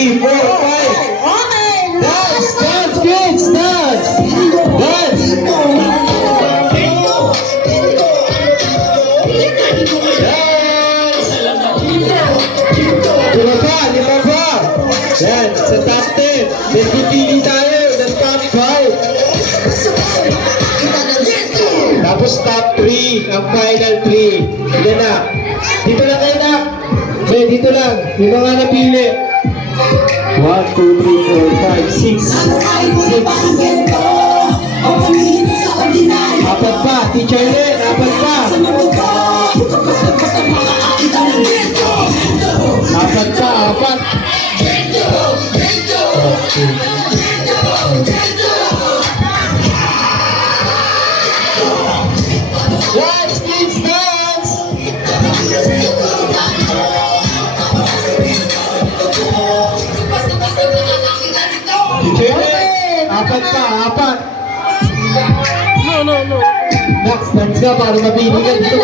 3, 4, 5. Dance, dance, kids, dance. Dance. Lima pa. Yan, sa top 10. Then pipili tayo ng top 5. Tapos top 3, ang final 3. Yan na. Dito lang kayo na. Okay, dito lang. Yung mga napili. 1, 2, 3, 4, 5, 6. 6. Apat pa. Teacher Len, apat pa. Apat pa, apat. Dance, kids, dance! Apat pa, apat. No. Next, dance ka para mabili ka dito.